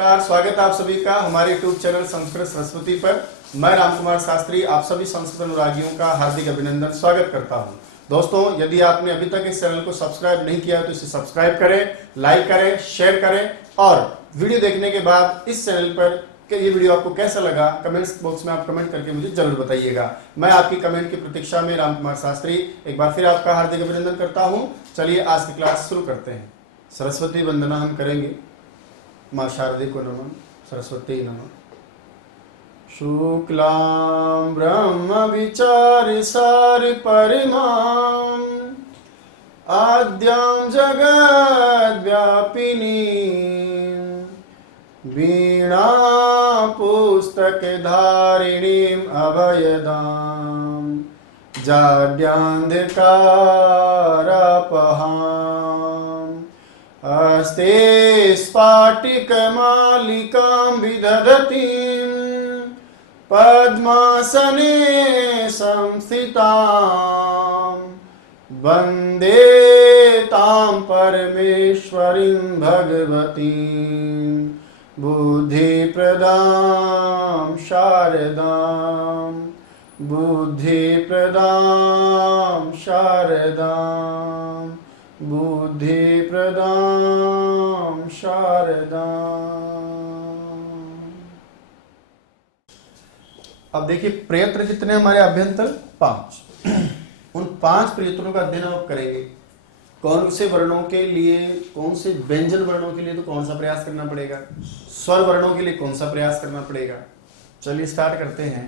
नमस्कार, स्वागत है आप सभी का हमारे यूट्यूब चैनल संस्कृत सरस्वती पर। मैं रामकुमार शास्त्री आप सभी संस्कृत अनुरागियों का हार्दिक अभिनंदन स्वागत करता हूं। दोस्तों, यदि आपने अभी तक इस चैनल को सब्सक्राइब नहीं किया तो इसे सब्सक्राइब करें, लाइक करें, शेयर करें और वीडियो देखने के बाद इस चैनल पर कि ये वीडियो आपको कैसा लगा कमेंट्स बॉक्स में आप कमेंट करके मुझे जरूर बताइएगा। मैं आपकी कमेंट की प्रतीक्षा में रामकुमार शास्त्री एक बार फिर आपका हार्दिक अभिनंदन करता हूं। चलिए आज की क्लास शुरू करते हैं। सरस्वती वंदना हम करेंगे। माँ शारदे को नमन, सरस्वती नमः। शुक्लां ब्रह्म विचार सार परिमां आद्यां जगद् व्यापिनीं वीणा पुस्तक धारिणीं अभयदां जाड्यान्धकारापहाम् अस्ते स्फाटिकमालिकां विदधतीं पद्मासने संस्थितां वन्दे तां परमेश्वरीं भगवतीं बुद्धिप्रदां शारदां बुद्धिप्रदां शारदां बुद्धिप्रदां शारदां। अब देखिए प्रयत्न कितने हमारे अभ्यंतर 5। उन 5 प्रयत्नों का अध्ययन हम करेंगे। कौन से वर्णों के लिए, कौन से व्यंजन वर्णों के लिए तो कौन सा प्रयास करना पड़ेगा, स्वर वर्णों के लिए कौन सा प्रयास करना पड़ेगा। चलिए स्टार्ट करते हैं।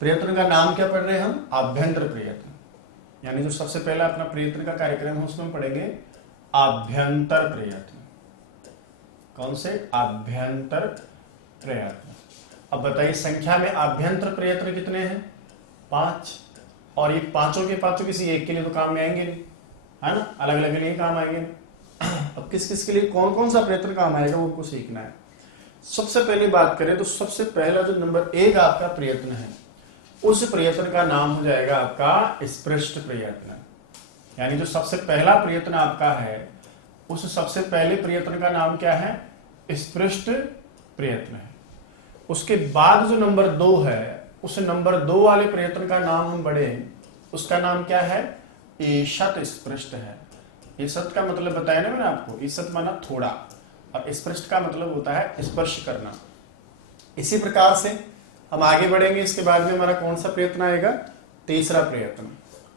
प्रयत्न का नाम क्या पढ़ रहे हैं हम? आभ्यंतर प्रयत्न, यानी जो सबसे पहला अपना प्रयत्न का कार्यक्रम है उसमें हम पढ़ेंगे आभ्यंतर प्रयत्न। कौन से? आभ्यंतर प्रयत्न। अब बताइए संख्या में आभ्यंतर प्रयत्न कितने हैं? 5। और ये पांचों के पांचों किसी एक के लिए तो काम में आएंगे नहीं, है ना, अलग अलग के लिए काम आएंगे नहीं। अब किस किस के लिए कौन कौन सा प्रयत्न काम आएगा वो आपको सीखना है। सबसे पहले बात करें तो सबसे पहला जो नंबर 1 आपका प्रयत्न है उस प्रयत्न का नाम हो जाएगा आपका स्पृष्ट प्रयत्न। यानी जो सबसे पहला प्रयत्न आपका है उस सबसे पहले प्रयत्न का नाम क्या है? स्पृष्ट प्रयत्न है। उसके बाद जो नंबर 2 है उस नंबर 2 वाले प्रयत्न का नाम हम बड़े, उसका नाम क्या है? ईषत् स्पृष्ट है। ईषत् का मतलब बताया ना मैंने आपको, ईषत् माना थोड़ा और स्पृष्ट का मतलब होता है स्पर्श करना। इसी प्रकार से हम आगे बढ़ेंगे। इसके बाद में हमारा कौन सा प्रयत्न आएगा? तीसरा प्रयत्न।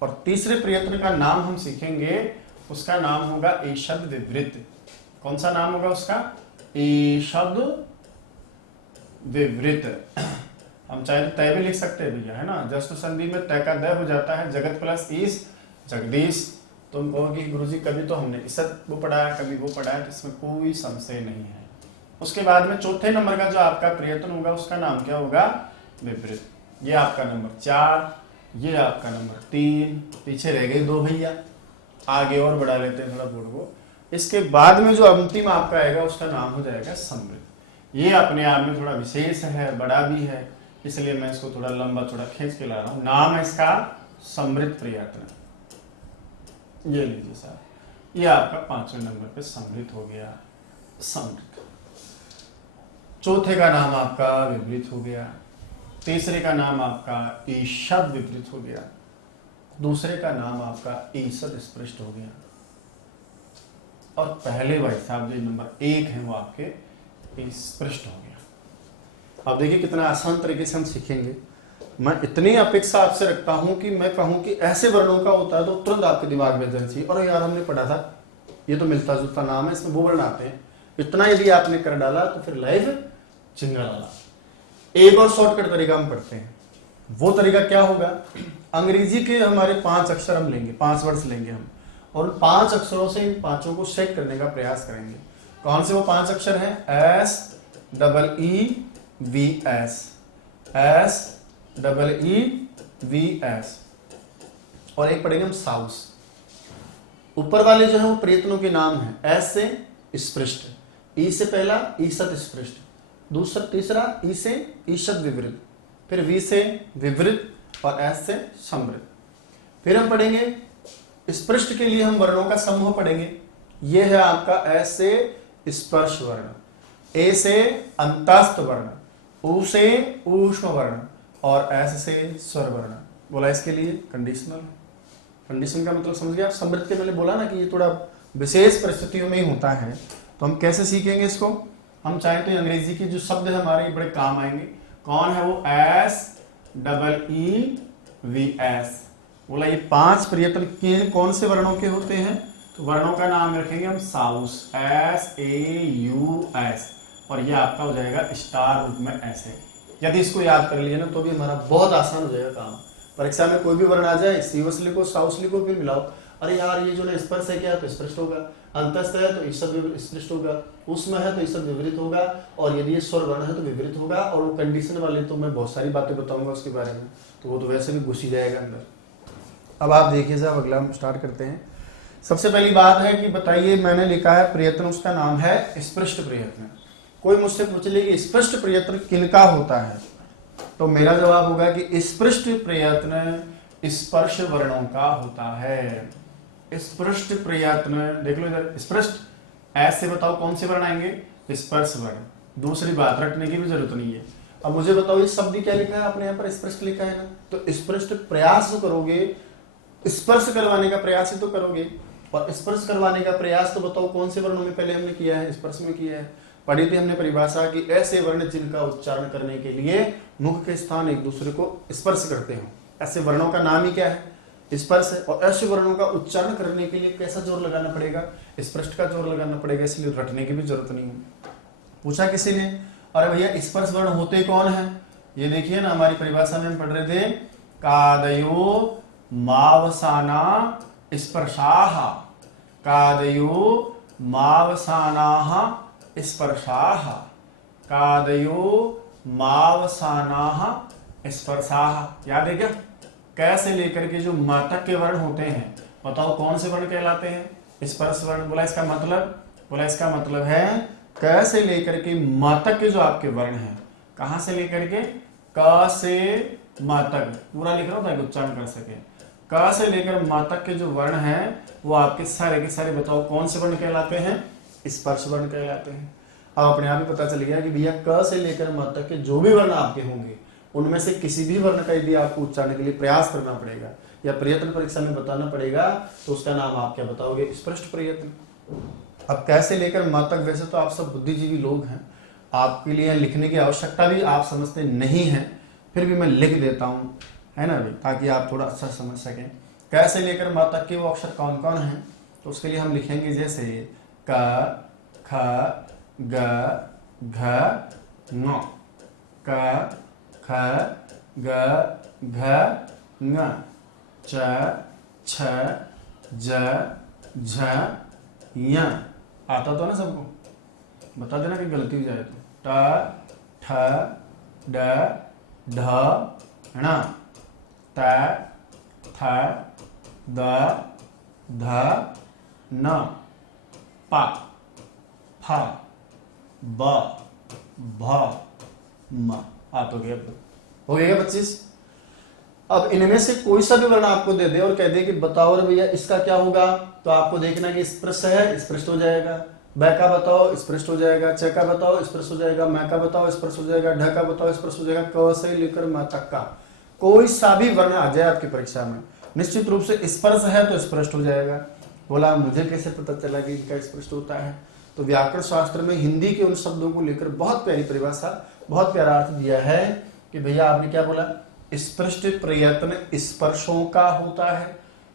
और तीसरे प्रयत्न का नाम हम सीखेंगे, उसका नाम होगा ईषद् विवृत। कौन सा नाम होगा उसका? ईषद् विवृत। हम चाहे तो तय भी लिख सकते हैं भैया, है ना। जस्ट संधि में तय का दय हो जाता है। जगत प्लस ईश जगदीश। तुम कहोगे गुरुजी कभी तो हमने ईषत् वो पढ़ाया कभी वो पढ़ाया, तो इसमें कोई संशय नहीं है। उसके बाद में चौथे नंबर का जो आपका प्रयत्न होगा उसका नाम क्या होगा? विपरीत। ये आपका नंबर 4, ये आपका नंबर 3, पीछे रह गए 2 भैया। आगे और बढ़ा लेते हैं थोड़ा बोर्ड को। इसके बाद में जो अंतिम आपका आएगा उसका नाम हो जाएगा समृद्ध। ये अपने आप में थोड़ा विशेष है, बड़ा भी है, इसलिए मैं इसको थोड़ा लंबा थोड़ा खींच के ला रहा हूं। नाम है इसका समृद्ध प्रयत्न। ये लीजिए साहब, ये आपका 5वें नंबर पे समृद्ध हो गया, समृद्ध। चौथे का नाम आपका विपरीत हो गया। तीसरे का नाम आपका ईषद् विपरीत हो गया। दूसरे का नाम आपका ईषद् स्पृष्ट हो गया। और पहले भाई साहब जो नंबर 1 है वो आपके स्पृष्ट हो गया। अब देखिए कितना आसान तरीके से हम सीखेंगे। मैं इतनी अपेक्षा आपसे रखता हूं कि मैं कहूं कि ऐसे वर्णों का होता है तो तुरंत आपके दिमाग में जन चाहिए, और यार हमने पढ़ा था, ये तो मिलता जुलता नाम है, इसमें वो वर्ण आते हैं। इतना यदि आपने कर डाला तो फिर लाइव चिंगा डाला। एक और शॉर्टकट तरीका हम पढ़ते हैं। वो तरीका क्या होगा? अंग्रेजी के हमारे 5 अक्षर हम लेंगे, 5 वर्ड्स लेंगे हम, और 5 अक्षरों से इन 5 को सेट करने का प्रयास करेंगे। कौन से वो 5 अक्षर हैं? SEEVS, SEEVS। और एक पढ़ेंगे हम साउस। ऊपर वाले जो है वो प्रयत्नों के नाम हैं। एस से स्पृष्ट, ई से पहला ईषत् स्पृष्ट, दूसरा तीसरा ई से ईषद् विवृत, फिर वी से विवृत और एस से समृद्ध। फिर हम पढ़ेंगे स्पृष्ट के लिए हम वर्णों का समूह पढ़ेंगे। यह है आपका एस से स्पर्श वर्ण। ए से अंतस्थ वर्ण, उ से ऊष्म वर्ण और एस से स्वर वर्ण। बोला इसके लिए कंडीशनल। कंडीशन का मतलब समझ गया। समृद्ध के मैंने बोला ना कि ये थोड़ा विशेष परिस्थितियों में ही होता है। तो हम कैसे सीखेंगे इसको? हम चाहें तो अंग्रेजी के जो शब्द है हमारे बड़े काम आएंगे। कौन है वो? SEEVS। बोला ये 5 प्रयत्न कौन से वर्णों के होते हैं? तो वर्णों का नाम रखेंगे हम साउस, SAUS, और ये आपका हो जाएगा स्टार रूप में ऐसे। यदि इसको याद कर लिया ना तो भी हमारा बहुत आसान हो जाएगा काम। परीक्षा में कोई भी वर्ण आ जाए, सीवस लिखो, साउस लिखो, फिर मिलाओ। अरे यार ये जो ना स्पर्श है क्या, तो स्पष्ट होगा। अंतस्थ है तो ईषद स्पष्ट होगा, उसमें है तो ईषद विपरीत होगा, और यदि ये स्वर वर्ण है तो विपरीत होगा। और वो कंडीशन वाले तो मैं बहुत सारी बातें बताऊंगा उसके बारे में, तो वो तो वैसे भी घुस ही जाएगा अंदर। अब आप देखिए साहब, अगला हम स्टार्ट करते हैं। सबसे पहली बात है कि बताइए, मैंने लिखा है प्रयत्न, उसका नाम है स्पष्ट प्रयत्न। कोई मुझसे पूछ ले कि स्पष्ट प्रयत्न किनका होता है, तो मेरा जवाब होगा कि स्पष्ट प्रयत्न स्पर्श वर्णों का होता है। स्पष्ट प्रयत्न देख लो इधर, स्पष्ट ऐसे बताओ कौन से वर्ण आएंगे? स्पर्श वर्ण। दूसरी बात रटने की भी जरूरत नहीं है। अब मुझे बताओ ये शब्द क्या लिखा है आपने यहाँ पर? स्पष्ट लिखा है ना, तो स्पष्ट प्रयास तो करोगे, स्पर्श करवाने का प्रयास ही तो करोगे। और स्पर्श करवाने का प्रयास तो बताओ कौन से वर्णों में पहले हमने किया है? स्पर्श में किया है। पढ़ी थी हमने परिभाषा कि ऐसे वर्ण जिनका उच्चारण करने के लिए मुख के स्थान एक दूसरे को स्पर्श करते हो, ऐसे वर्णों का नाम ही क्या है? स्पर्श है। और ऐसे वर्णों का उच्चारण करने के लिए कैसा जोर लगाना पड़ेगा? स्पष्ट का जोर लगाना पड़ेगा, इसलिए रटने की भी जरूरत नहीं है। पूछा किसी ने, अरे भैया स्पर्श वर्ण होते कौन है? ये देखिए ना, हमारी परिभाषा में हम पढ़ रहे थे, कादयो मावसाना स्पर्शाः, कादयो मावसानाः स्पर्शाः, कादयो मावसानाः स्पर्शाः। याद है क्या? कैसे लेकर के जो म तक के वर्ण होते हैं, बताओ कौन से वर्ण कहलाते हैं? स्पर्श वर्ण। बोला इसका मतलब, बोला इसका मतलब है कैसे लेकर के म तक के जो आपके वर्ण हैं, कहां से लेकर के? क से म तक, पूरा लिख रहा हूं ताकि उच्चारण कर सके। क से लेकर म तक के जो वर्ण हैं वो आपके सारे के सारे बताओ कौन से वर्ण कहलाते हैं? स्पर्श वर्ण कहलाते हैं। अब अपने आप ही पता चल गया कि भैया क से लेकर म तक के जो भी वर्ण आपके होंगे उनमें से किसी भी वर्ण का यदि आपको उच्चारण के लिए प्रयास करना पड़ेगा या प्रयत्न परीक्षा में बताना पड़ेगा, तो उसका नाम आप क्या बताओगे? स्पष्ट प्रयत्न। अब कैसे लेकर म तक, वैसे तो आप सब बुद्धिजीवी लोग हैं, आपके लिए लिखने की आवश्यकता भी आप समझते नहीं है, फिर भी मैं लिख देता हूं, है ना भाई, ताकि आप थोड़ा अच्छा समझ सकें। कैसे लेकर म तक के वो अक्षर कौन कौन हैं? तो उसके लिए हम लिखेंगे जैसे क, ख, ग, घ, ङ। क, ख, ग, घ, ङ, च, छ, ज, झ, य। आता तो ना सबको? बता देना कि गलती हो जाए तो। ट, ठ, ड, ढ, ण, त, थ, द, ध, न, प, फ, ब, भ, म। आप हो गया 25। अब इनमें से कोई सा भी वर्ण आपको दे दे और कह दे कि बताओ रे भैया इसका क्या होगा, तो आपको देखना कि स्पष्ट है, स्पष्ट हो जाएगा। ब का बताओ, स्पष्ट हो जाएगा। च का बताओ, स्पष्ट हो जाएगा। म का बताओ, स्पष्ट हो जाएगा। ढ का बताओ, स्पष्ट हो जाएगा। क से लेकर म तक का कोई सा भी वर्ण आ जाए आपकी परीक्षा में, निश्चित रूप से स्पर्श है तो स्पष्ट हो जाएगा। बोला मुझे कैसे पता चला कि इनका स्पष्ट होता है? तो व्याकरण शास्त्र में हिंदी के उन शब्दों को लेकर बहुत प्यारी परिभाषा, बहुत प्यारा अर्थ दिया है कि भैया आपने क्या बोला? स्पष्ट प्रयत्न स्पर्शों का होता है।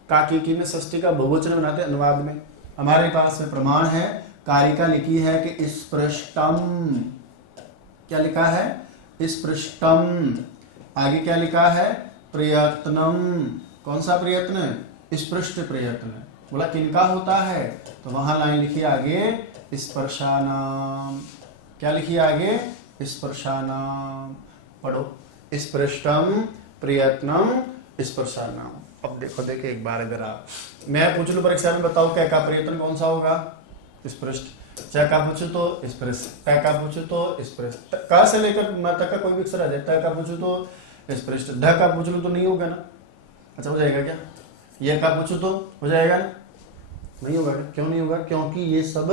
काकी में षष्ठी का बहुवचन बनाते अनुवाद में। हमारे पास में प्रमाण है, कारिका लिखी है कि स्पृष्टम। क्या लिखा है? स्पृष्टम। आगे क्या लिखा है? प्रयत्नम। कौन सा प्रयत्न? स्पृष्ट प्रयत्न। बोला किनका होता है? तो वहां लाइन लिखी आगे स्पर्शानाम। क्या लिखी आगे? स्पर्शानाम। पढ़ो, स्पृष्टम प्रयत्नम स्पर्शानाम। अब देखो देखिए एक बार इधर आप, मैं पूछ लूं परीक्षा में, बताओ कै का प्रयत्न कौन सा होगा? स्पृष्ट। च का पूछू तो स्पृष्ट, ट का पूछू तो स्पृष्ट। क से लेकर म तक का कोई भी अक्षर आ जाए, ट का पूछू तो स्पृष्ट, ढ का पूछ लो तो नहीं होगा ना? अच्छा हो जाएगा क्या? ये का पूछू तो हो जाएगा ना? नहीं होगा। क्यों नहीं होगा? क्योंकि ये सब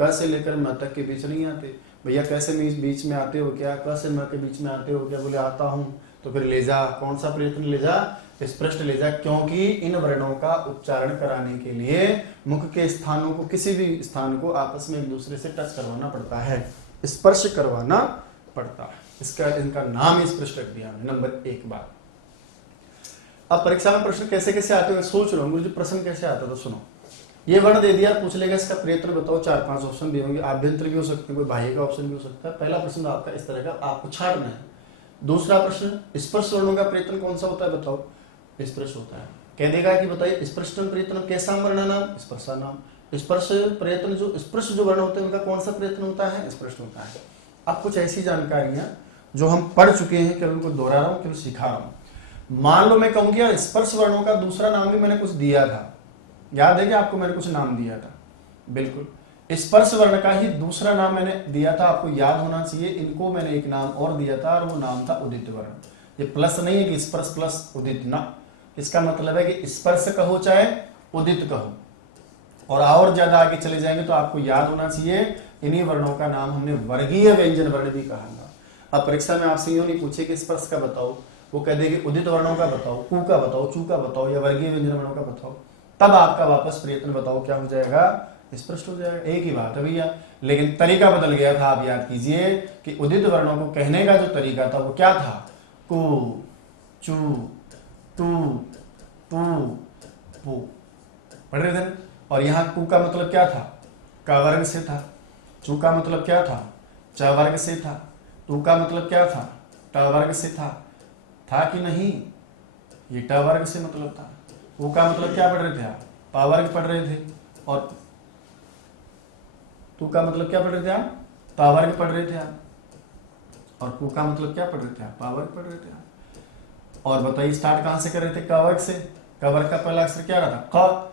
क से लेकर म तक के बीच नहीं आते। भैया कैसे बीच में आते हो क्या, कैसे म के बीच में आते हो क्या, बोले आता हूँ। तो फिर ले जा, कौन सा प्रयत्न ले जा, स्पष्ट ले जा, क्योंकि इन वर्णों का उच्चारण कराने के लिए मुख के स्थानों को, किसी भी स्थान को आपस में एक दूसरे से टच करवाना पड़ता है, स्पर्श करवाना पड़ता है। इनका नाम ही स्पष्ट रख दिया हमने। नंबर 1 बात। अब परीक्षा में प्रश्न कैसे कैसे आते हैं सोच रहा हूँ गुरुजी, प्रश्न कैसे आता तो सुनो। ये वर्ण दे दिया, पूछ लेगा इसका प्रयत्न बताओ, 4-5 ऑप्शन भी होंगे, आभ्यंतर भी हो सकते हैं, कोई बाह्य का ऑप्शन भी हो सकता है। पहला प्रश्न आपका इस तरह का, आपको छाड़ना है। दूसरा प्रश्न, स्पर्श वर्णों का प्रयत्न कौन सा होता है बताओ, स्पर्श होता है। कह देगा कि बताइए स्पृष्टम प्रयत्न कैसा वर्ण नाम, स्पर्शा नाम। स्पर्श प्रयत्न जो स्पर्श जो वर्ण होते हैं उनका कौन सा प्रयत्न होता है, स्पष्ट होता है। अब कुछ ऐसी जानकारियां जो हम पढ़ चुके हैं, केवल उनको दोहरा रहा हूं, केवल सिखा रहा हूं। मान लो मैं कहूँ कि स्पर्श वर्णों का दूसरा नाम भी मैंने कुछ दिया था, याद है कि आपको मैंने कुछ नाम दिया था, बिल्कुल स्पर्श वर्ण का ही दूसरा नाम मैंने दिया था, आपको याद होना चाहिए। इनको मैंने एक नाम और दिया था और वो नाम था उदित वर्ण। ये प्लस नहीं है कि स्पर्श प्लस उदित ना, इसका मतलब है कि स्पर्श कहो चाहे उदित कहो। और ज्यादा आगे चले जाएंगे तो आपको याद होना चाहिए, इन्हीं वर्णों का नाम हमने वर्गीय व्यंजन वर्ण भी कहा था। अब परीक्षा में आपसे यूं नहीं पूछे कि स्पर्श का बताओ, वो कह देगी उदित वर्णों का बताओ, कु का बताओ, चू का बताओ, या वर्गीय व्यंजन वर्णों का बताओ, तब आपका वापस प्रयत्न बताओ क्या हो जाएगा, स्पष्ट हो जाएगा। एक ही बात है भैया, लेकिन तरीका बदल गया था। आप याद कीजिए कि उदित वर्णों को कहने का जो तरीका था वो क्या था, कु, चू, टू, पू, पू, पढ़ रहे थे। और यहाँ कु का मतलब क्या था, का वर्ग से था। चू का मतलब क्या था, च वर्ग से था। टू का मतलब क्या था, ट वर्ग से था कि नहीं, ये ट वर्ग से मतलब था। वो का मतलब क्या पढ़ रहे थे आप, पा वर्ग पढ़ रहे थे। और तू का मतलब क्या पढ़ रहे थे आप, पा वर्ग पढ़ रहे थे आप। और कु का मतलब क्या पढ़ रहे थे आप, पा वर्ग पढ़ रहे थे आप। और बताइए स्टार्ट कहां से कर रहे थे, क वर्ग से। क वर्ग का पहला अक्षर क्या रहा था, क।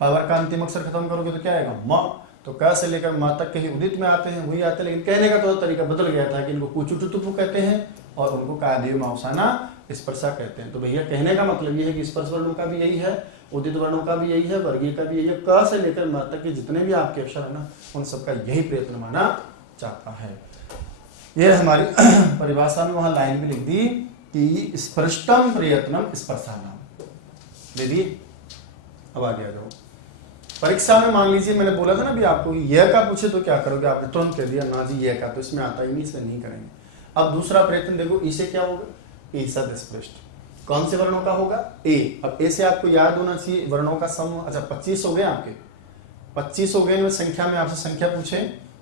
पा वर्ग का अंतिम अक्षर खत्म करोगे तो क्या आएगा, म। तो क से लेकर म तक के ही उदित में आते हैं, वही आते हैं। लेकिन कहने का तो तरीका बदल गया था कि इनको कुचुटुतुपु कहते हैं और उनको कादेव मावसाना स्पर्शा कहते हैं। तो भैया कहने का मतलब ये है कि स्पर्श वर्णों का भी यही है, उदित वर्णों का भी यही है, वर्गीय का भी यही है। क से लेकर म तक के जितने भी आपके अक्षर है ना, उन सबका यही प्रयत्न माना जाता है। ये हमारी परिभाषा में वहां लाइन भी लिख दी कि स्पृष्टम प्रयत्नम स्पर्शानाम, दे दिए। अब आगे आ जाओ। परीक्षा में मान लीजिए मैंने बोला था ना भी आपको यह का पूछे तो क्या करोगे, आपने तुरंत कह दिया ना जी यह का, तो इसमें आता ही नहीं, इसमें नहीं करेंगे। अब दूसरा प्रयत्न देखो, इसे क्या होगा, ईसद स्पृष्ट। कौन से वर्णों का होगा, ए। अब ए से आपको याद होना चाहिए वर्णों का समूह। अच्छा 25 हो गए आपके, 25 हो गए। मैं संख्या में आपसे संख्या पूछे,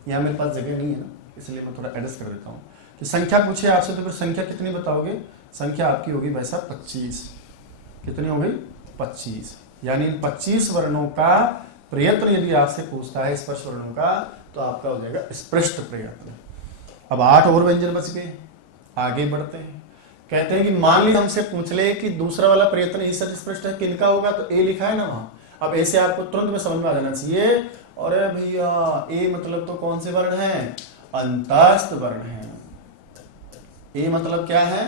यहाँ मेरे पास जगह नहीं है ना, इसलिए मैं थोड़ा एडजस्ट कर देता हूँ कि संख्या पूछे आपसे तो फिर संख्या कितनी बताओगे, संख्या आपकी होगी भाई साहब 25। कितनी हो गई, 25। यानी 25 वर्णों का प्रयत्न यदि आपसे पूछता है स्पर्श वर्णों का, तो आपका हो जाएगा स्पृष्ट प्रयत्न। अब 8 और व्यंजन बच गए, आगे बढ़ते हैं। कहते हैं कि मान लीजिए हमसे पूछ ले कि दूसरा वाला प्रयत्न ईसद स्पृष्ट है, किनका होगा, तो ए लिखा है ना वहां। अब ऐसे आपको तुरंत में समझ में आ जाना चाहिए, अरे भैया ए मतलब तो कौन से वर्ण है, अंतस्थ वर्ण है। ए मतलब क्या है,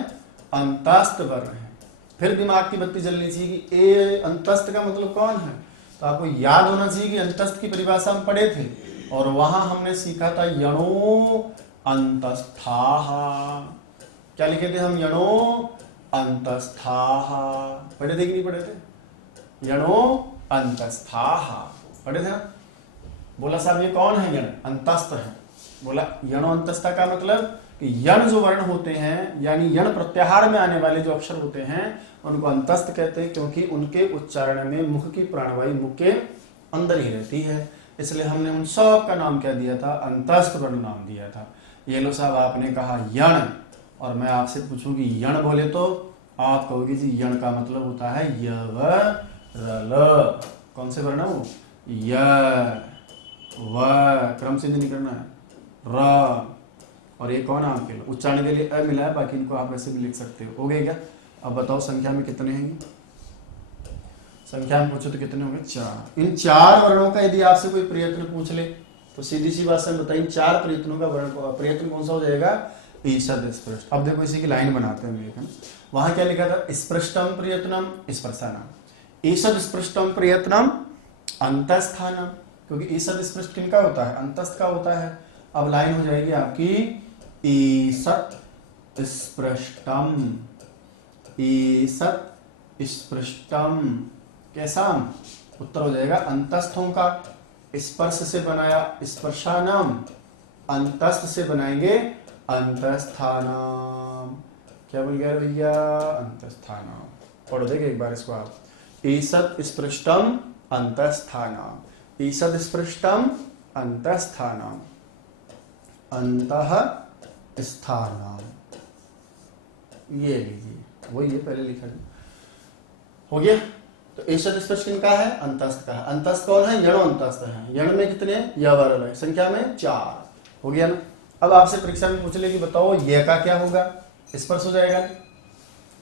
अंतस्थ वर्ण है। फिर दिमाग की बत्ती जलनी चाहिए कि ए अंतस्थ का मतलब कौन है। तो आपको याद होना चाहिए कि अंतस्थ की परिभाषा हम पढ़े थे और वहां हमने सीखा था यणो अंतस्थाः। क्या लिखे थे हम, यणो अंतस्थाः। पढ़े थे कि नहीं पढ़े थे, यणो अंतस्थाः पढ़े थे ना। बोला साहब ये कौन है, यण अंतस्थ है। बोला यणो अंतस्थ का मतलब कि यण जो वर्ण होते हैं, यानी यण प्रत्याहार में आने वाले जो अक्षर होते हैं उनको अंतस्थ कहते हैं, क्योंकि उनके उच्चारण में मुख की प्राणवायु मुख के अंदर ही रहती है। इसलिए हमने उन सब का नाम क्या दिया था, अंतस्थ वर्ण नाम दिया था। ये लो साहब आपने कहा यण, और मैं आपसे पूछूं कि यण बोले तो आप कहोगे जी यण का मतलब होता है य व र ल। कौन से वर्ण है वो, य व, क्रम से नहीं करना है, र। और ये कौन है आपके लिए, उच्चारण के लिए अ मिला है, बाकी इनको आप वैसे भी लिख सकते हो गए क्या। अब बताओ संख्या में कितने हैं, संख्या में पूछो तो कितने होंगे, 4। इन 4 वर्णों का यदि आपसे कोई प्रयत्न पूछ ले तो सीधी सी बात से बताइए 4 प्रयत्नों का प्रयत्न कौन सा हो जाएगा, ईसद स्पृष्ट। अब देखो इसी की लाइन बनाते हैं। वहां क्या लिखा था, स्पृष्टम प्रयत्नम स्पर्शानाम, ईसद स्पृष्टम प्रयत्नम अंतस्थानम। क्योंकि ईसद स्पृष्ट किनका होता है, अंतस्थ का होता है। अब लाइन हो जाएगी आपकी ईसत् स्पृष्टम, ईसत् स्पृष्टम। कैसा? उत्तर हो जाएगा अंतस्थों का स्पर्श से बनाया स्पर्शानाम, अंतस्थ से बनाएंगे अंतस्थानाम। क्या बोल गया भैया? अंतस्थानाम। पढ़ो देखे एक बार इसको आप। ईसत् स्पृष्टम अंतस्थानाम, ईसत् स्पृष्टम अंतस्थानाम, अंतः स्थानाम। ये लीजिए, वही है पहले लिखा हो गया। तो ईसत् स्पृष्ट किनका है? अंतस्थ का है। अंतस्थ कौन है? यण अंतस्थ है। यण में कितने? यवर्ण है, संख्या में 4 हो गया ना। अब आपसे परीक्षा में पूछ ले कि बताओ ये का क्या होगा? स्पर्श हो जाएगा?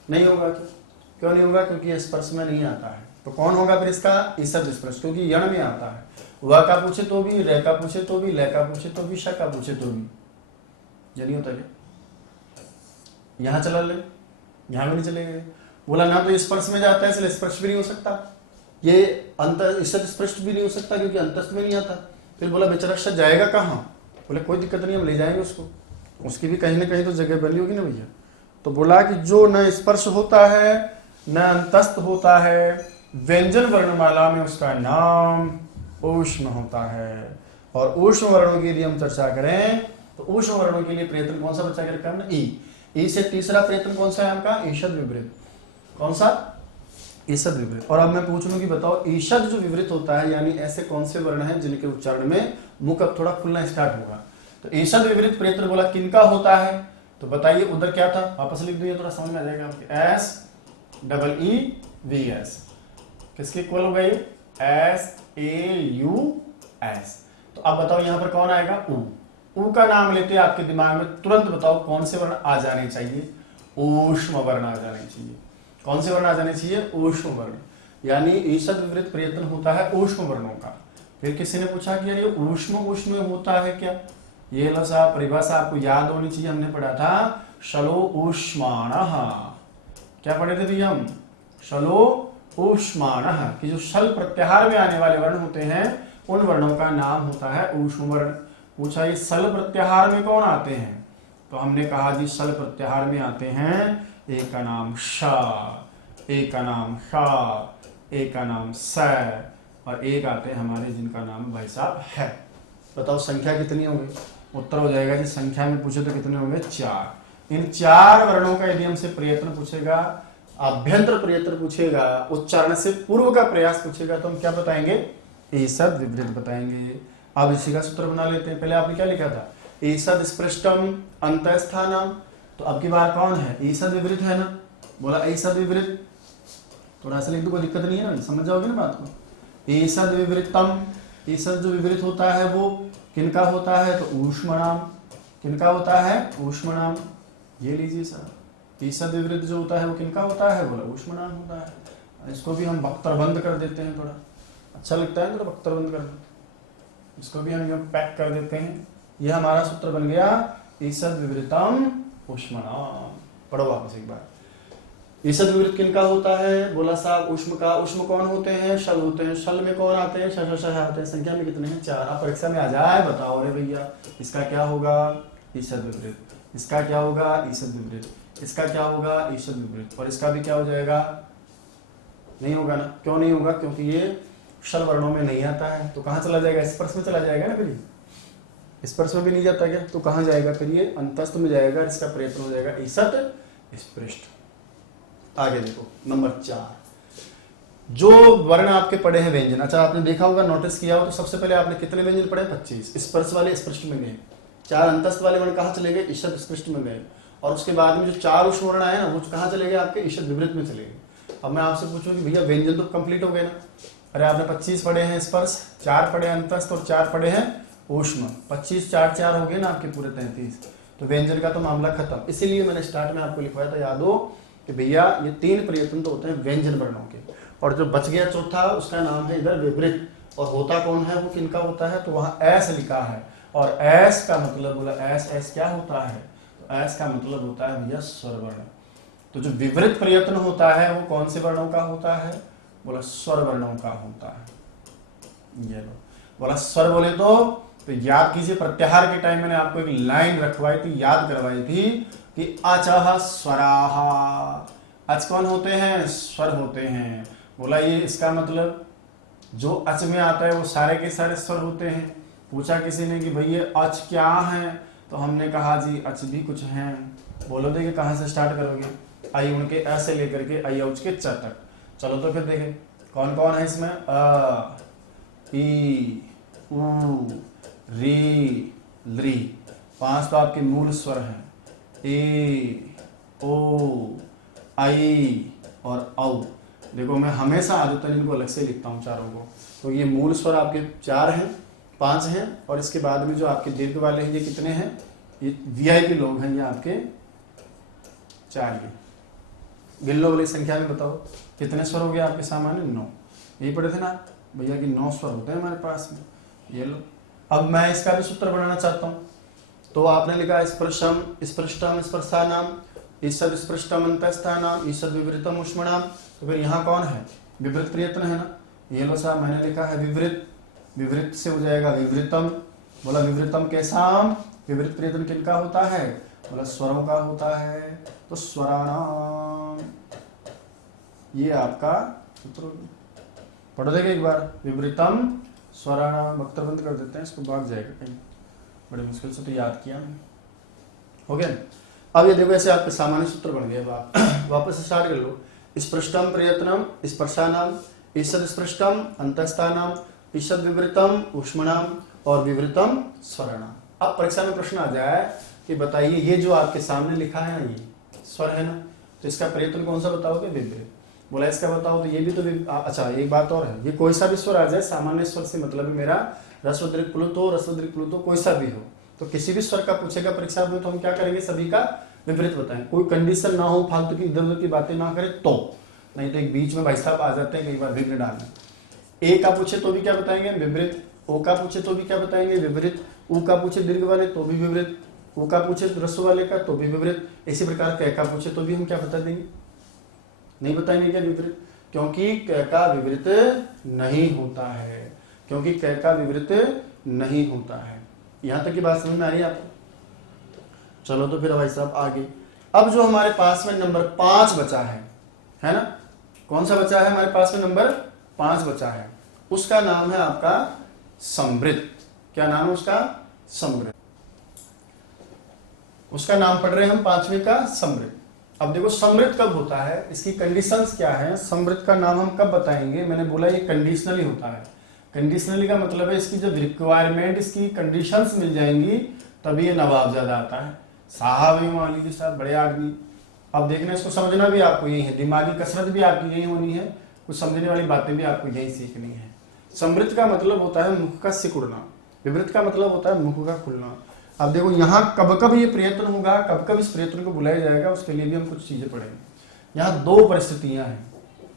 नहीं होगा। क्यों नहीं होगा? क्योंकि ये स्पर्श में नहीं आता है। तो कौन होगा फिर इसका? ईसत् स्पृष्ट, क्योंकि यण में आता है। व का पूछे तो भी, रे का पूछे तो भी, ल का पूछे तो भी, श का पूछे तो भी। ये नहीं होता क्या? यहां चला ले, यहां भी नहीं चलेगा। बोला ना तो स्पर्श में जाता है इसलिए स्पर्श भी नहीं हो सकता, ये अंत ईसत् स्पृष्ट भी नहीं हो सकता क्योंकि अंतस्थ में नहीं आता। फिर बोला विचरक्षत जाएगा कहाँ? बोले कोई दिक्कत नहीं, हम ले जाएंगे उसको, उसकी भी कहीं ना कहीं तो जगह बनी होगी ना भैया। तो बोला कि जो न स्पर्श होता है न अंतस्थ होता है, व्यंजन वर्णमाला में उसका नाम ऊष्म होता है। और ऊष्म वर्णों की यदि हम चर्चा करें तो ऊष्म वर्णों के लिए प्रयत्न कौन सा बच्चा करें? हमने ई से तीसरा प्रयत्न कौन सा है आपका? ईषद विवृत। कौन सा? ईषद विवृत। और अब मैं पूछ लूं कि बताओ ईषद जो विवृत होता है यानी ऐसे कौन से वर्ण हैं जिनके उच्चारण में मुख अब थोड़ा खुलना स्टार्ट होगा? तो ईषद विवृत प्रयत्न बोला किनका होता है? तो बताइए उधर क्या था? वापस लिख दो, थोड़ा समझ में आ जाएगा आपके। S double E V S किसके इक्वल हो गई? S A U S. तो अब बताओ यहां पर कौन आएगा? ऊ। ऊ का नाम लेते आपके दिमाग में तुरंत बताओ कौन से वर्ण आ जाने चाहिए? ऊष्म वर्ण आ जाने चाहिए। कौन से वर्ण आ जाने चाहिए? ऊष्म वर्ण। यानी ईषद विवृत प्रयत्न होता है ऊष्म वर्णों का। फिर किसी ने पूछा कि यार ये ऊष्म होता है क्या? ये लसा परिभाषा आपको याद होनी चाहिए, हमने पढ़ा था शलो ऊष्माणः। क्या पढ़े थे भैया हम? शलो ऊष्माणः कि जो शल प्रत्याहार में आने वाले वर्ण होते हैं उन वर्णों का नाम होता है ऊष्म वर्ण। पूछा ये सल प्रत्याहार में कौन आते हैं? तो हमने कहा जी सल प्रत्याहार में आते हैं एक का नाम श, एक का नाम श, एक का नाम स, और एक आते हैं हमारे जिनका नाम भाई साहब है। बताओ संख्या कितनी होगी? उत्तर हो जाएगा जी संख्या में पूछे तो कितने होंगे? 4। इन 4 वर्णों का यदि हमसे प्रयत्न पूछेगा, अभ्यंतर प्रयत्न पूछेगा, उच्चारण से पूर्व का प्रयास पूछेगा तो हम क्या बताएंगे? ईषद विवृत बताएंगे। अब इसी का सूत्र बना लेते हैं। पहले आपने क्या लिखा था? ईषद स्पृष्टम अंतस्थानम। तो अब की बार कौन है? ईषद विवृत है ना। बोला ईषद विवृत, थोड़ा सा लिख दो, कोई दिक्कत नहीं है ना, समझ जाओगे ना बात को। ईषद विवृतम, ईषद जो विवृत होता है वो किनका होता है? तो ऊष्मणाम। किनका होता है? ऊष्मणाम। ये लीजिए सर, ईषद विवृत जो होता है वो किनका होता है? बोला ऊष्मणाम होता है। इसको भी हम बख्तरबंद कर देते हैं, थोड़ा अच्छा लगता है थोड़ा बख्तरबंद करना, इसको भी हम पैक कर देते हैं। यह हमारा सूत्र बन गया ईषद विवृतम ऊष्मणाम। पढ़ो वापस एक बार। ईषद विवृत किनका होता है? बोला साहब ऊष्म का। ऊष्म कौन होते हैं? शल होते हैं। शल में कौन आते हैं? श आते हैं। संख्या में कितने हैं? 4। आप परीक्षा में आ जाए बताओ रे भैया इसका क्या होगा? ईषद विवृत। इसका क्या होगा? ईषद विवृत। इसका क्या होगा? ईषद विवृत। और इसका भी क्या हो जाएगा? नहीं होगा ना। क्यों नहीं होगा? क्योंकि ये शल वर्णों में नहीं आता है। तो कहां चला जाएगा? स्पर्श में चला जाएगा ना। फिर स्पर्श में भी नहीं जाता क्या? तो कहां जाएगा? फिर ये अंतस्थ में जाएगा। इसका प्रयत्न हो जाएगा ईषद स्पृष्ट। आगे देखो नंबर 4, जो वर्ण आपके पढ़े हैं व्यंजन। अच्छा आपने देखा होगा, नोटिस किया हो तो सबसे पहले आपने कितने व्यंजन पढ़े? 25। स्पर्श वाले स्पृष्ट में गए, 4 अंतस्थ वाले वर्ण कहाँ चले गए? ईषद स्पृष्ट में गए। और उसके बाद में जो 4 ऊष्म वर्ण आए ना वो कहाँ चले गए? आपके ईषद विवृत में चले गए। अब मैं आपसे पूछूं कि भैया व्यंजन तो कंप्लीट हो गए ना। अरे आपने 25 पढ़े हैं स्पर्श, 4 पढ़े अंतस्थ और 4 पढ़े हैं ऊष्म। 25 4 4 हो गए ना आपके पूरे 33। तो व्यंजन का तो मामला खत्म। इसीलिए मैंने स्टार्ट में आपको लिखवाया था, याद हो कि भैया ये 3 प्रयत्न तो होते हैं व्यंजन वर्णों के, और जो बच गया चौथा उसका नाम है इधर विवृत। और होता कौन है? वो किनका होता है? तो वहां एस लिखा है, और एस का मतलब बोला एस क्या होता है? तो एस का मतलब होता है भैया स्वर वर्ण। तो जो विवृत प्रयत्न होता है वो कौन से वर्णों का होता है? बोला स्वर वर्णों का होता है। ये लो, बोला स्वर बोले तो तो याद कीजिए प्रत्याहार के टाइम मैंने आपको एक लाइन रखवाई थी, याद करवाई थी कि अचः स्वराहा। अच कौन होते हैं? स्वर होते हैं। बोला ये इसका मतलब जो अच में आता है वो सारे के सारे स्वर होते हैं। पूछा किसी ने कि भाई ये अच क्या है, तो हमने कहा जी अच भी कुछ हैं। बोलो देखिए कहाँ से स्टार्ट करोगे? आई उनके ऐसे लेकर के आई औच के च तक। चलो तो फिर देखें कौन कौन है इसमें। अ, ई, उ, री, ली। 5 तो आपके मूल स्वर हैं, ए, ओ, आई और औ। देखो मैं हमेशा आदतन इनको अलग से लिखता हूँ चारों को। तो ये मूल स्वर आपके 4 हैं, 5 हैं, और इसके बाद में जो आपके दीर्घ वाले हैं ये कितने हैं? ये वीआईपी लोग हैं, ये आपके 4। ये गिन लो वाली संख्या में बताओ कितने स्वर हो गए आपके सामान्य? 9। यही पढ़े थे ना भैया कि 9 स्वर होते हैं हमारे पास में। ये लो, अब मैं इसका भी सूत्र बनाना चाहता हूँ। तो आपने लिखा स्पर्शम स्पृष्टम स्पर्शानाम ईषद स्पृष्टम अंतस्थानाम ईषद विवृतम ऊष्मणाम। तो फिर यहाँ कौन है? विवृत प्रयत्न है ना। ये लो साहब मैंने लिखा है विवृत, विवृत से हो जाएगा विवृतम। बोला विवृतम कैसाम? विवृत प्रयत्न किनका होता है? बोला स्वरों का होता है। तो स्वराणाम, ये आपका सूत्र। पढ़ो देखे एक बार, विवृतम स्वराणाम। वक्र बंद कर देते हैं इसको, भाग जाएगा कहीं, बड़ी मुश्किल से तो याद किया हो गया। अब ये देखो ऐसे आपके सामान्य सूत्र बन गए। वापस स्टार्ट कर लो। स्पृष्टम प्रयत्नम स्पर्शानाम ईषद स्पृष्टम अंतस्थानाम ईषद विवृतम ऊष्मणाम और विवृतम स्वराणाम। अब परीक्षा में प्रश्न आ जाए कि बताइए ये जो आपके सामने लिखा है ना, ये स्वर है ना, तो इसका प्रयत्न कौन सा बताओगे? विवृत। बोला इसका बताओ, तो ये भी तो अच्छा एक बात और है, ये कोई सा भी स्वर आ जाए, सामान्य स्वर से मतलब है मेरा रस्व दीर्घ प्लुत हो, रस्व दीर्घ प्लुत हो, कोई सा भी हो, तो किसी भी स्वर का पूछेगा परीक्षा में तो हम क्या करेंगे? सभी का विपरीत बताएं। कोई कंडीशन ना हो, फालतू की इधर उधर की बातें ना करें तो, नहीं तो एक बीच में भाई साहब आ जाते हैं कई बार विघ्न डालने। ए का पूछे तो भी क्या बताएंगे? विपरीत। ओ का पूछे तो भी क्या बताएंगे? विपरीत। उ का पूछे दीर्घ वाले तो भी विपरीत। उ का पूछे रस्व वाले का तो भी विपरीत। इसी प्रकार क का पूछे तो भी हम क्या बता देंगे? नहीं बताएंगे क्या विपरीत? क्योंकि क का विपरीत नहीं होता है, क्योंकि क का विपरीत नहीं होता है। यहां तक की बात समझ में आ रही है आपको? चलो तो फिर भाई साहब आगे। अब जो हमारे पास में नंबर 5 बचा है ना, कौन सा बचा है हमारे पास में? नंबर 5 बचा है, उसका नाम है आपका समृद्ध। क्या नाम है उसका? समृद्ध। उसका नाम पढ़ रहे हैं हम 5वें का समृद्ध। अब देखो समृद्ध कब होता है, इसकी कंडीशंस क्या है, समृद्ध का नाम हम कब बताएंगे? मैंने बोला ये कंडीशनली होता है। कंडीशनली का मतलब है इसकी जब रिक्वायरमेंट, इसकी कंडीशंस मिल जाएंगी तभी ये नवाब ज्यादा आता है। साहब ही मान लीजिए साहब बड़े आदमी। अब देखना इसको समझना भी आपको यही है, दिमागी कसरत भी आपकी यही होनी है, कुछ समझने वाली बातें भी आपको यही सीखनी है। समृद्ध का मतलब होता है मुख का सिकुड़ना, विवृत का मतलब होता है मुख का खुलना। अब देखो यहाँ कब कब ये प्रयत्न होगा, कब कब इस प्रयत्न को बुलाया जाएगा, उसके लिए भी हम कुछ चीजें पढ़ेंगे। यहाँ 2 परिस्थितियां हैं।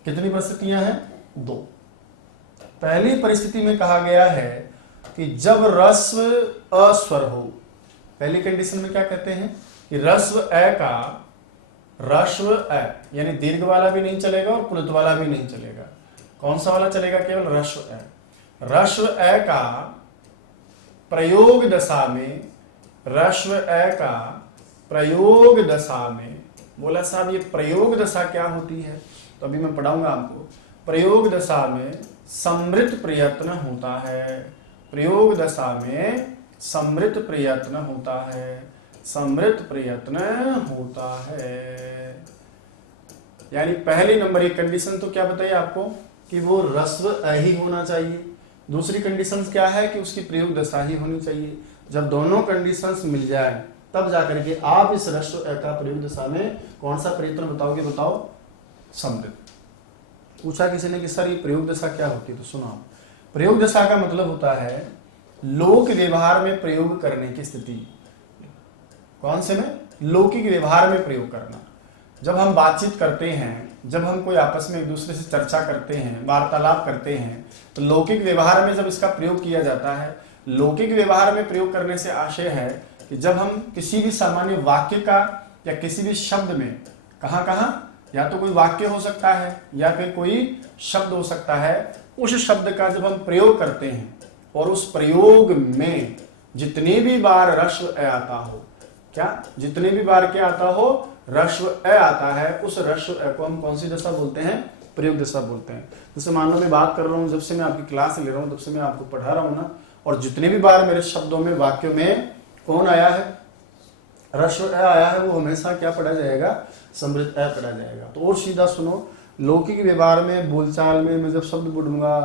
कितनी परिस्थितियां हैं? 2। पहली परिस्थिति में कहा गया है कि जब रस्व अस्वर हो, पहली कंडीशन में क्या कहते हैं कि रस्व अ का, रस्व अ यानी दीर्घ वाला भी नहीं चलेगा और प्लुत वाला भी नहीं चलेगा। कौन सा वाला चलेगा? केवल रस्व अ। रस्व अ का प्रयोग दशा में, रस्व अ का प्रयोग दशा में, बोला साहब ये प्रयोग दशा क्या होती है? तो अभी मैं पढ़ाऊंगा आपको। प्रयोग दशा में समृद्ध प्रयत्न होता है, प्रयोग दशा में समृद्ध प्रयत्न होता है, समृद्ध प्रयत्न होता है। यानी पहली नंबर एक कंडीशन तो क्या बताइए आपको कि वो रस्व अ ही होना चाहिए। दूसरी कंडीशन क्या है कि उसकी प्रयोग दशा ही होनी चाहिए। जब दोनों कंडीशंस मिल जाए तब जाकर के आप इस रस्व अ का प्रयोग दशा में कौन सा प्रयत्न बताओगे? बताओ समृद्ध। पूछा किसी ने कि सर ये प्रयोग दशा क्या होती है, तो सुनो। प्रयोग दशा का मतलब होता है लोक व्यवहार में प्रयोग करने की स्थिति। कौन से में? लौकिक व्यवहार में प्रयोग करना। जब हम बातचीत करते हैं, जब हम कोई आपस में एक दूसरे से चर्चा करते हैं, वार्तालाप करते हैं, तो लौकिक व्यवहार में जब इसका प्रयोग किया जाता है, लौकिक व्यवहार में प्रयोग करने से आशय है कि जब हम किसी भी सामान्य वाक्य का या किसी भी शब्द में, कहाँ कहाँ, या तो कोई वाक्य हो सकता है या फिर कोई शब्द हो सकता है, उस शब्द का जब हम प्रयोग करते हैं, और उस प्रयोग में जितनी भी बार ह्रस्व अ आता हो, क्या जितनी भी बार क्या आता हो, ह्रस्व अ आता है, उस ह्रस्व अ को हम कौन सी दशा बोलते हैं, प्रयोग दशा बोलते हैं। जैसे मान लो मैं बात कर रहा हूँ, जब से मैं आपकी क्लास ले रहा हूँ, तब से मैं आपको पढ़ा रहा हूँ ना, और जितने भी बार मेरे शब्दों में, वाक्यों में कौन आया है, ह्रस्व अ आया है, वो हमेशा क्या पढ़ा जाएगा, समृद्ध अ पढ़ा जाएगा। तो और सीधा सुनो, लौकिक व्यवहार में, बोलचाल में मैं जब शब्द पढ़ूंगा,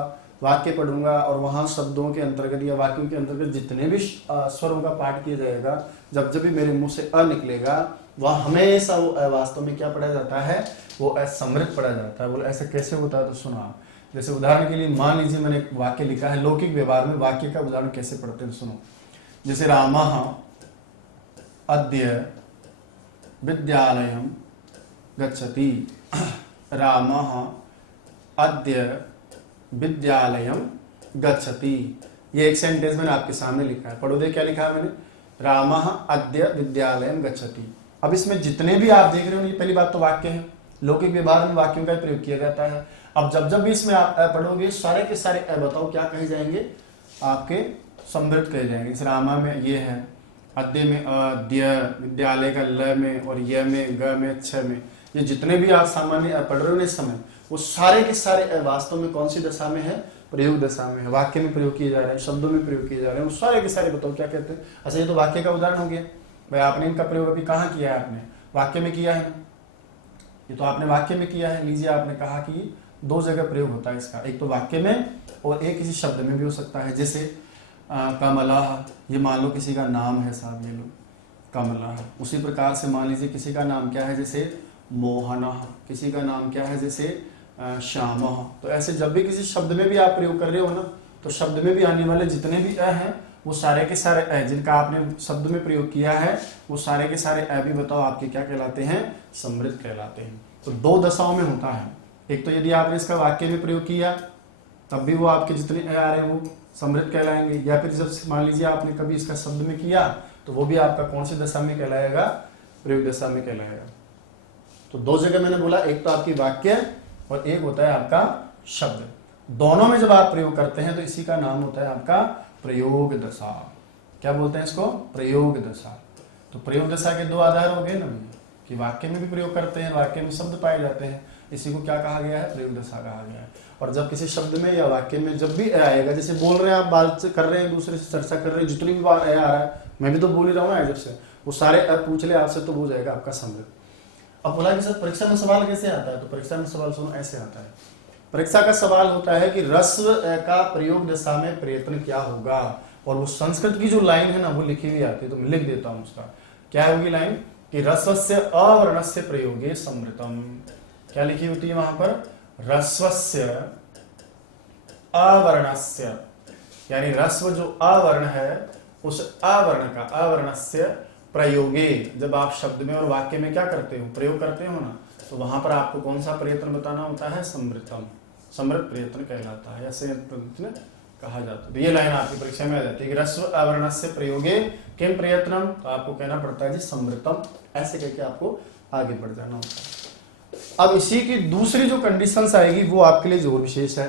वाक्य पढ़ूंगा, और वहां शब्दों के अंतर्गत या वाक्यों के अंतर्गत जितने भी स्वरों का पाठ किया जाएगा, जब जब भी मेरे मुंह से अ निकलेगा, वह हमेशा वो अ वास्तव में क्या पढ़ा जाता है, वो अ समृद्ध पढ़ा जाता है। बोले ऐसे कैसे होता है, तो सुनो आप। जैसे उदाहरण के लिए मान लीजिए मैंने एक वाक्य लिखा है, लौकिक व्यवहार में वाक्य का उदाहरण कैसे पढ़ते हैं सुनो। जैसे रामः अद्य विद्यालयं गच्छति, रामः अद्य विद्यालयं गच्छति। ये एक सेंटेंस मैंने आपके सामने लिखा है, पढ़ो दे क्या लिखा है मैंने, रामः अद्य विद्यालयं गच्छति। अब इसमें जितने भी आप देख रहे हो, ये पहली बात तो वाक्य है, लौकिक व्यवहार में वाक्यों का प्रयोग किया जाता है। अब जब जब भी इसमें आप पढ़ोगे, सारे के सारे बताओ क्या कहे जाएंगे, आपके समृद्ध कहे जाएंगे। जैसे रामा में ये है, अद्य में अद्य, विद्यालय का ल में, और य में, ग में, छ में, ये जितने भी आप सामान्य पढ़ रहे हो इस समय, वो सारे के सारे वास्तव में कौन सी दशा में है, प्रयोग दशा में है। वाक्य में प्रयोग किए जा रहे हैं, शब्दों में प्रयोग किए जा रहे हैं, वो सारे के सारे बताओ क्या कहते हैं। अच्छा, ये तो वाक्य का उदाहरण हो गया भाई, आपने इनका प्रयोग अभी कहाँ किया है, आपने वाक्य में किया है, ये तो आपने वाक्य में किया है। लीजिए, आपने कहा कि दो जगह प्रयोग होता है इसका, एक तो वाक्य में और एक किसी शब्द में भी हो सकता है। जैसे कमला, ये मान लो किसी का नाम है साहब, ये लो कमला। उसी प्रकार से मान लीजिए किसी का नाम क्या है, जैसे मोहना, किसी का नाम क्या है, जैसे श्यामा। तो ऐसे जब भी किसी शब्द में भी आप प्रयोग कर रहे हो ना, तो शब्द में भी आने वाले जितने भी अ हैं, वो सारे के सारे अ जिनका आपने शब्द में प्रयोग किया है, वो सारे के सारे अ भी बताओ आपके क्या कहलाते हैं, समृद्ध कहलाते हैं। तो दो दशाओं में होता है, एक तो यदि आपने इसका वाक्य में प्रयोग किया, तब भी वो आपके जितने अ आ रहे हैं वो समृद्ध कहलाएंगे, या फिर जब मान लीजिए आपने कभी इसका शब्द में किया, तो वो भी आपका कौन सी दशा में कहलाएगा, प्रयोग दशा में कहलाएगा। तो दो जगह मैंने बोला, एक तो आपकी वाक्य और एक होता है आपका शब्द। दोनों में जब आप प्रयोग करते हैं तो इसी का नाम होता है आपका प्रयोग दशा। क्या बोलते हैं इसको, प्रयोग दशा। तो प्रयोग दशा के दो आधार हो गए ना, कि वाक्य में भी प्रयोग करते हैं, वाक्य में शब्द पाए जाते हैं, इसी को क्या कहा गया है, प्रयोग दशा कहा गया है। और जब किसी शब्द में या वाक्य में जब भी आएगा, जैसे बोल रहे हैं आप, बात कर रहे हैं, दूसरे से चर्चा कर रहे हैं, जितनी भी बार आ रहा है, मैं भी तो बोल ही रहा हूँ ना, जब से वो सारे पूछ ले आपसे, तो हो जाएगा आपका समृद्ध। अब बोला कि सर परीक्षा में सवाल कैसे आता है, तो परीक्षा में सवाल सुनो ऐसे आता है। परीक्षा का सवाल होता है कि ह्रस्व अ का प्रयोग दशा में प्रयत्न क्या होगा, और वो संस्कृत की जो लाइन है ना, वो लिखी हुई आती है, तो मैं लिख देता हूँ उसका। क्या होगी लाइन, कि ह्रस्वस्य अवर्णस्य प्रयोगे समृतम। क्या लिखी होती है वहां पर, ह्रस्वस्य अवर्णस्य, यानी ह्रस्व जो अवर्ण है, उस अवर्ण का, अवर्णस्य प्रयोगे, जब आप शब्द में और वाक्य में क्या करते हो, प्रयोग करते हो ना, तो वहां पर आपको कौन सा प्रयत्न बताना होता है, समृतम, समृद्ध प्रयत्न कहलाता है, ऐसे प्रयत्न कहा जाता है। तो ये लाइन आपकी परीक्षा में आ जाती है कि ह्रस्व अवर्णस्य प्रयोगे किम प्रयत्नम, तो आपको कहना पड़ता है जी समृतम, ऐसे करके आपको आगे बढ़ जाना होता है। अब इसी की दूसरी जो कंडीशंस आएगी वो आपके लिए जोर विशेष है।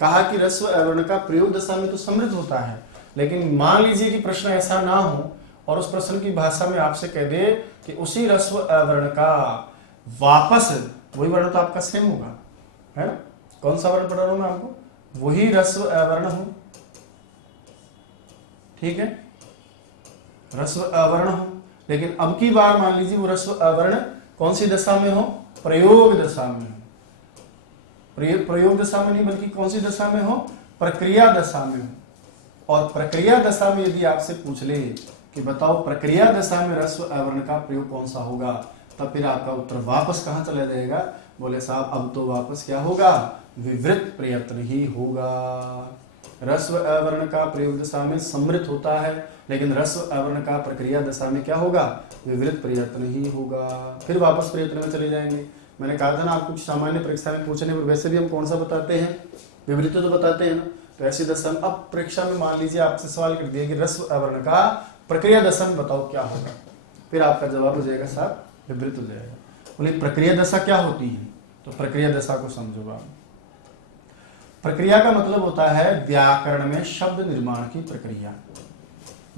कहा कि ह्रस्व अवर्ण का प्रयोग दशा में तो समृद्ध होता है, लेकिन मान लीजिए कि प्रश्न ऐसा ना हो और उस प्रश्न की भाषा में आपसे कह दे कि उसी ह्रस्व अवर्ण का वापस वही वर्ण तो आपका सेम होगा, है ना, कौन सा वर्ण पढ़ा रहा हूं मैं आपको, वही ह्रस्व अवर्ण हो, ठीक है, ह्रस्व अवर्ण हो, लेकिन अब की बार मान लीजिए वो ह्रस्व अवर्ण कौन सी दशा में हो, प्रयोग दशा में हो, प्रयोग दशा में नहीं बल्कि कौन सी दशा में हो, प्रक्रिया दशा में हो। और प्रक्रिया दशा में यदि आपसे पूछ ले कि बताओ प्रक्रिया दशा में ह्रस्व अवर्ण का प्रयोग कौन सा होगा, तब फिर आपका उत्तर वापस कहां चला जाएगा, बोले साहब अब तो वापस क्या होगा, विवृत प्रयत्न ही होगा। ह्रस्व अवर्ण का प्रयोग दशा में समृद्ध होता है, लेकिन ह्रस्व अवर्ण का प्रक्रिया दशा में क्या होगा, विवृत प्रयत्न ही होगा। फिर वापस प्रयत्न में चले जाएंगे। मैंने कहा था ना आपको सामान्य परीक्षा में पूछने पर वैसे भी हम कौन सा बताते हैं, विवृत तो बताते हैं ना, तो ऐसी दशा में अब परीक्षा में मान लीजिए आपसे सवाल कर दिया कि ह्रस्व अवर्ण का प्रक्रिया दशा में बताओ क्या होगा, फिर आपका जवाब हो जाएगा साहब विवृत हो जाएगा। बोले प्रक्रिया दशा क्या होती है, तो प्रक्रिया दशा को समझो आप। प्रक्रिया का मतलब होता है व्याकरण में शब्द निर्माण की प्रक्रिया।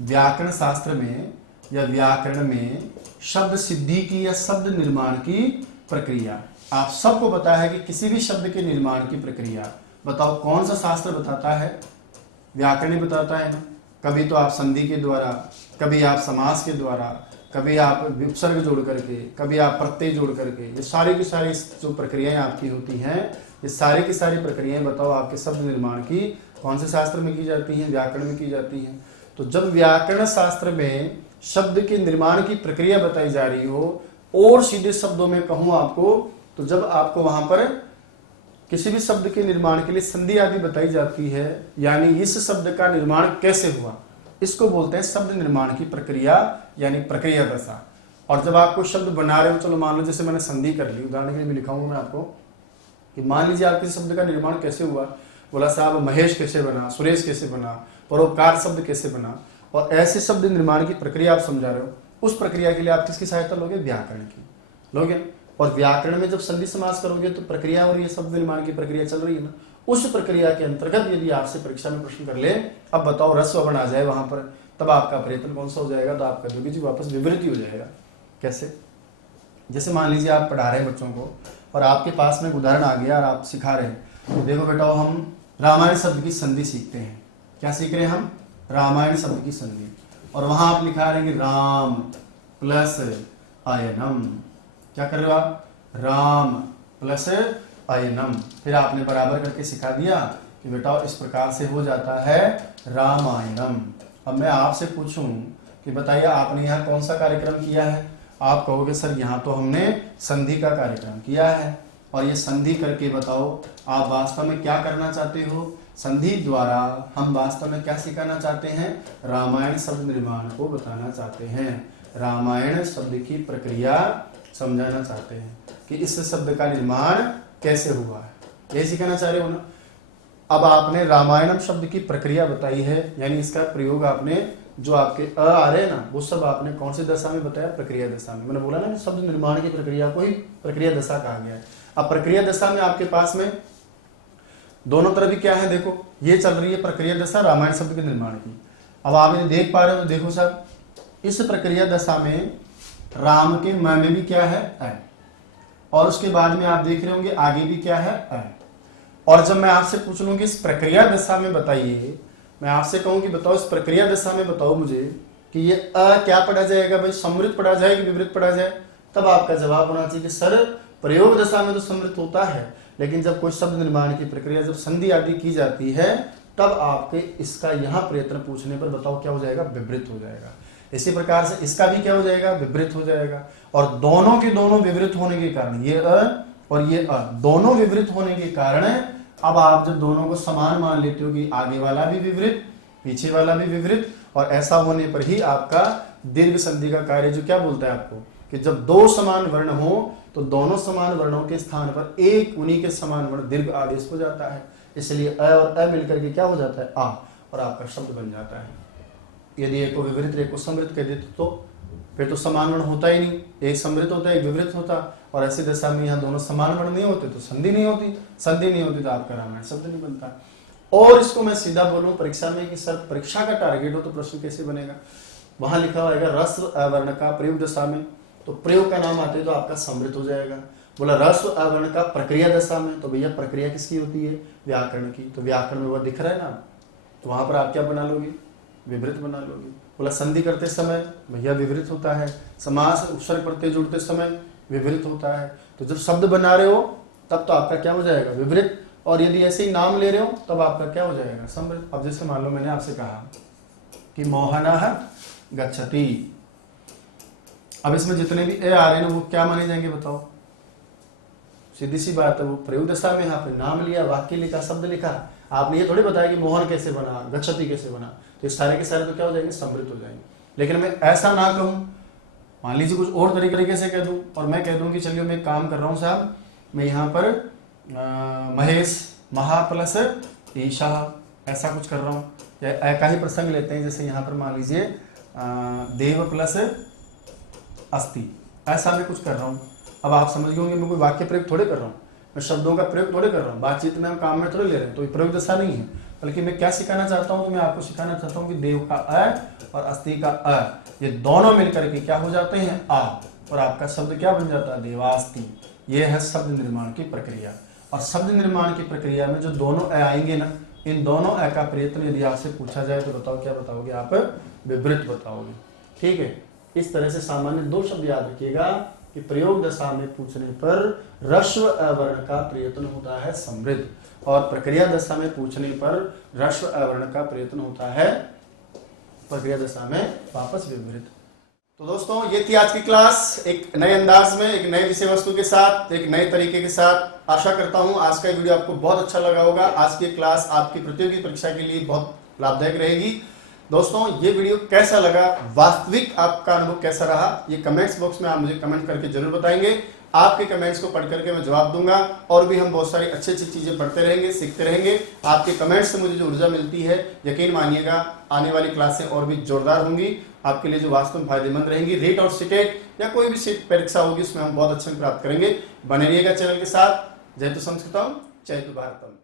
व्याकरण शास्त्र में या व्याकरण में शब्द सिद्धि की या शब्द निर्माण की प्रक्रिया। आप सबको पता है कि किसी भी शब्द के निर्माण की प्रक्रिया, बताओ कौन सा शास्त्र बताता है? व्याकरण ही बताता है ना। कभी तो आप संधि के द्वारा, कभी आप समास के द्वारा, कभी आप विपसर्ग जोड़ करके, कभी आप प्रत्यय जोड़ करके, ये सारी की सारी जो प्रक्रियाएं आपकी होती हैं, ये सारी की सारी प्रक्रियाएं बताओ आपके शब्द निर्माण की कौन से शास्त्र में की जाती हैं? व्याकरण में की जाती हैं। तो जब व्याकरण शास्त्र में शब्द के निर्माण की प्रक्रिया बताई जा रही हो, और सीधे शब्दों में कहूं आपको, तो जब आपको वहां पर किसी भी शब्द के निर्माण के लिए संधि आदि बताई जाती है, यानी इस शब्द का निर्माण कैसे हुआ, इसको बोलते हैं शब्द निर्माण की प्रक्रिया, यानी प्रक्रिया दशा। और जब आपको शब्द बना रहे हो, चलो मान लो जैसे मैंने संधि कर ली, उदाहरण के लिए मैं लिखाऊंगा मैं आपको कि मान लीजिए आप किसी शब्द का निर्माण कैसे हुआ, बोला साहब महेश कैसे बना, सुरेश कैसे बना, परोपकार शब्द कैसे बना, और ऐसे शब्द निर्माण की प्रक्रिया आप समझा रहे हो, उस प्रक्रिया के लिए आप किसकी सहायता लोगे? व्याकरण की लोगे। और व्याकरण में जब संधि समास करोगे तो प्रक्रिया और ये शब्द निर्माण की प्रक्रिया चल रही है ना, उस प्रक्रिया के अंतर्गत यदि आपसे परीक्षा में प्रश्न कर ले, अब बताओ रस्व वर्ण आ जाए वहां पर, तब आपका प्रयत्न कौन सा हो जाएगा? तो आप कह दोगे जी वापस विवृति हो जाएगा। कैसे? जैसे मान लीजिए आप पढ़ा रहे हैं बच्चों को, और आपके पास में एक उदाहरण आ गया और आप सिखा रहे हैं, तो देखो बेटा हम रामायण शब्द की संधि सीखते हैं। क्या सीख रहे हैं हम? रामायण शब्द की संधि। और वहां आप लिखा रहे हैं राम प्लस अयनम। क्या कर रहे हो आप? राम प्लस अयनम। फिर आपने बराबर करके सिखा दिया कि बेटा इस प्रकार से हो जाता है रामायणम। अब मैं आपसे पूछूं कि बताइए आपने यहाँ कौन सा कार्यक्रम किया है? आप कहोगे सर यहाँ तो हमने संधि का कार्यक्रम किया है। और ये संधि करके बताओ आप वास्तव में क्या करना चाहते हो? संधि द्वारा हम वास्तव में क्या सिखाना चाहते हैं? रामायण शब्द निर्माण को बताना चाहते हैं, रामायण शब्द की प्रक्रिया समझाना चाहते हैं कि इस शब्द का निर्माण कैसे हुआ है, यही सिखाना चाह रहे हो ना। अब आपने रामायणम शब्द की प्रक्रिया बताई है, यानी इसका प्रयोग आपने जो आपके अ आ रहे हैं ना, वो सब आपने कौन सी दशा में बताया? प्रक्रिया दशा में। मैंने बोला ना शब्द निर्माण की प्रक्रिया को ही प्रक्रिया दशा कहा गया है। अब प्रक्रिया दशा में आपके पास में दोनों तरफ ही क्या है? देखो ये चल रही है प्रक्रिया दशा रामायण शब्द के निर्माण की। अब आप ये देख पा रहे हो, देखो सर इस प्रक्रिया दशा में राम के म में भी क्या है? अ। और उसके बाद में आप देख रहे होंगे आगे भी क्या है? अ। और जब मैं आपसे पूछ लूंगी इस प्रक्रिया दशा में बताइए, मैं आपसे कहूं कि बताओ इस प्रक्रिया दशा में बताओ मुझे कि ये अ क्या पढ़ा जाएगा भाई? समृद्ध पढ़ा जाए कि विवृत पढ़ा जाए? तब आपका जवाब होना चाहिए कि सर प्रयोग दशा में तो समृद्ध होता है, लेकिन जब कोई शब्द निर्माण की प्रक्रिया, जब संधि आदि की जाती है, तब आपके इसका यहाँ प्रयत्न पूछने पर बताओ क्या हो जाएगा? विवृत हो जाएगा। इसी प्रकार से इसका भी क्या हो जाएगा? विवृत हो जाएगा। और दोनों के दोनों विवृत होने के कारण, ये अ और ये अ दोनों विवृत होने के कारण, अब आप जब दोनों को समान मान लेते हो कि आगे वाला भी विवृत पीछे वाला भी विवृत, और ऐसा होने पर ही आपका दीर्घ संधि का कार्य जो क्या बोलता है आपको कि जब दो समान वर्ण हो तो दोनों समान वर्णों के स्थान पर एक उन्हीं के समान वर्ण दीर्घ आदेश हो जाता है। इसलिए अ और अ मिलकर के क्या हो जाता है? आ, और आपका शब्द बन जाता है। यदि एक को विवृत एक को समृद्ध कह देते तो फिर तो समान वर्ण होता ही नहीं, एक समृद्ध होता है एक विवृत होता, और ऐसी दशा में यहाँ दोनों समान वर्ण नहीं होते तो संधि नहीं होती, संधि नहीं होती तो आपका रामायण शब्द नहीं बनता। और इसको मैं सीधा बोलूं परीक्षा में कि सर परीक्षा का टारगेट हो तो प्रश्न कैसे बनेगा? वहां लिखा होगा रस्व अवर्ण का प्रयोग दशा में, तो प्रयोग का नाम आते तो आपका समृद्ध हो जाएगा। बोला रस्व अवर्ण का प्रक्रिया दशा में, तो भैया प्रक्रिया किसकी होती है? व्याकरण की। तो व्याकरण में वह दिख रहा है ना, तो वहां पर आप क्या बना लोगे? विवृत बना लोगे। बोला संधि करते समय भैया विवृत होता है, समास उपसर्ग प्रत्यय जुड़ते समय विवृत होता है। तो जब शब्द बना रहे हो तब तो आपका क्या हो जाएगा? विवृत। और यदि ऐसे ही नाम ले रहे हो तब आपका क्या हो जाएगा? समृद्ध। अब जैसे मान लो मैंने आपसे कहा कि मोहनः गच्छति, अब इसमें जितने भी ए आ रहे हैं वो क्या माने जाएंगे बताओ? सीधी सी बात है, वो प्रयोग दशा में यहाँ पे नाम लिया, वाक्य लिखा, शब्द लिखा, आपने ये थोड़ी बताया कि मोहन कैसे बना, गच्छति कैसे बना, तो इस सारे के सारे तो क्या हो जाएंगे? समृद्ध हो जाएंगे। लेकिन मैं ऐसा ना कहूं, मान लीजिए कुछ और तरीके से कह दूं, और मैं कह दूं कि चलिए मैं काम कर रहा हूं साहब, मैं यहाँ पर महेश महा प्लस ईशा ऐसा कुछ कर रहा हूँ, या का ही प्रसंग लेते हैं, जैसे यहाँ पर मान लीजिए देव प्लस अस्ति, ऐसा मैं कुछ कर रहा हूँ। अब आप समझ गए होंगे मैं कोई वाक्य प्रयोग थोड़े कर रहा हूँ, मैं शब्दों का प्रयोग थोड़े कर रहा हूँ, बातचीत में हम काम में थोड़े ले रहे हैं, तो ये प्रयोग दशा नहीं है। बल्कि मैं क्या सिखाना चाहता हूँ, तो मैं आपको सिखाना चाहता हूँ कि देव का अ और अस्थि का अ, ये दोनों मिलकर के क्या हो जाते हैं, आ, और आपका शब्द क्या बन जाता है, देवास्ति। ये है शब्द निर्माण की प्रक्रिया। और शब्द निर्माण की प्रक्रिया में जो दोनों अ आएंगे ना, इन दोनों अ का प्रयत्न यदि आपसे पूछा जाए तो बताओ क्या बताओगे आप, विवृत बताओगे। ठीक है, इस तरह से सामान्य 2 शब्द याद रखिएगा कि प्रयोग दशा में पूछने पर ह्रस्व अवर्ण का प्रयत्न होता है समृद्ध, और प्रक्रिया दशा में पूछने पर ह्रस्व अवर्ण का प्रयत्न होता है प्रक्रिया दशा में वापस विवृत। तो दोस्तों ये थी आज की क्लास, एक नए अंदाज में, एक नए विषय वस्तु के साथ, एक नए तरीके के साथ। आशा करता हूं आज का वीडियो आपको बहुत अच्छा लगा होगा। आज की क्लास आपकी प्रतियोगी परीक्षा के लिए बहुत लाभदायक रहेगी। दोस्तों ये वीडियो कैसा लगा, वास्तविक आपका अनुभव कैसा रहा, ये कमेंट्स बॉक्स में आप मुझे कमेंट करके जरूर बताएंगे। आपके कमेंट्स को पढ़ करके मैं जवाब दूंगा, और भी हम बहुत सारी अच्छी अच्छी चीजें पढ़ते रहेंगे, सीखते रहेंगे। आपके कमेंट्स से मुझे जो ऊर्जा मिलती है, यकीन मानिएगा आने वाली क्लासें और भी जोरदार होंगी, आपके लिए जो वास्तव में फायदेमंद रहेंगी। रीट और सीटेट या कोई भी सीट परीक्षा होगी उसमें हम बहुत अच्छे प्राप्त करेंगे। बने रहिएगा चैनल के साथ। जय तो संस्कृतम, जय तो भारतम।